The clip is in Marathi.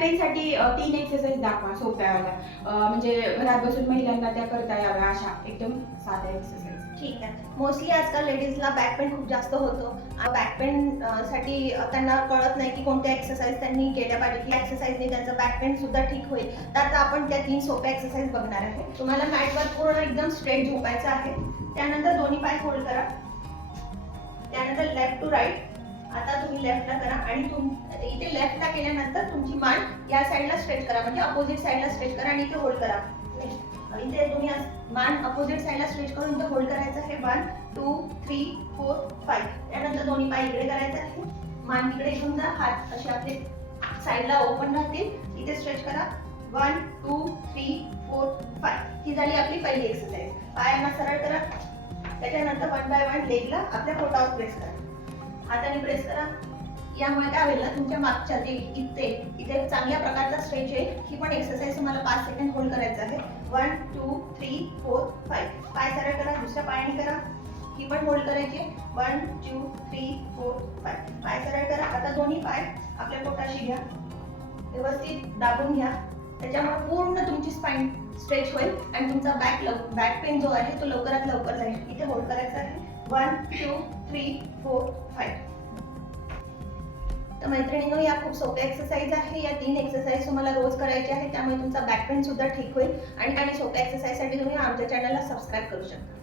पेनसाठी तीन एक्सरसाइज दाखवा सोप्या वाल्या. म्हणजे घरात बसून महिलांना त्या करता याव्या अशा एकदम साध्या एक्सरसाइज ठीक आहे. मोस्टली आजकाल लेडीजला बॅक पेन खूप जास्त होतो. बॅक पेन साठी त्यांना कळत नाही की कोणत्या एक्सरसाइज त्यांनी केल्या पाहिजे की एक्सरसाइजने त्यांचं बॅक पेन सुद्धा ठीक होईल. तर आता आपण त्या तीन सोप्या एक्सरसाइज बघणार आहे. तुम्हाला मॅटवर पूर्ण एकदम स्ट्रेट झोपायचं आहे. त्यानंतर दोन्ही पाय फोल्ड करा. त्यानंतर लेफ्ट टू राईट आता तुम्ही लेफ्टला करा आणि तुम इथे लेफ्टला केल्यानंतर तुमची मान या साईडला स्ट्रेट करा म्हणजे अपोजिट साईडला स्ट्रेट करा आणि इथे होल्ड करा. इथे तुम्ही मान अपोजिट साईडला स्ट्रेच करून इथे होल्ड करायचं आहे. One two three four five त्यानंतर दोन्ही पाय इकडे करायचं आहे मान इकडे घेऊन जा. हात असे आपले साईडला ओपन राहतील. इथे स्ट्रेच करा. One two three four five ही झाली आपली पहिली एक्सरसाइज पायांना सरळ करा. त्याच्यानंतर वन बाय वन लेगला आपल्या पोटावर प्रेस करा. हाताने प्रेस करा. यामुळे काय होईल ना तुमच्या मागच्या जे इथे इथे चांगल्या प्रकारचा स्ट्रेच आहे. ही पण एक्सरसाइज तुम्हाला पाच सेकंड होल्ड करायचं आहे. One two three four five पाय सरळ करा दुसऱ्या पायाने करा. ही पण होल्ड करायची one two three four five पाय सरळ करा. आता दोन्ही पाय आपल्या पोटाशी घ्या. व्यवस्थित दाबून घ्या. त्याच्यामुळे पूर्ण तुमची स्पाईन स्ट्रेच होईल आणि तुमचा बॅक लव बॅक पेन जो आहे तो लवकरात लवकर जाईल. इथे होल्ड करायचा आहे. One two three four five तर मैत्रिणींनो या खूप सोप्या एक्सरसाइज आहे. या तीन एक्सरसाइज तुम्हाला रोज करायचे आहे. त्यामुळे तुमचा बॅक पेन सुद्धा ठीक होईल. आणि आणि सोप्या एक्सरसाइजसाठी तुम्ही आमच्या चॅनलला सबस्क्राईब करू शकता.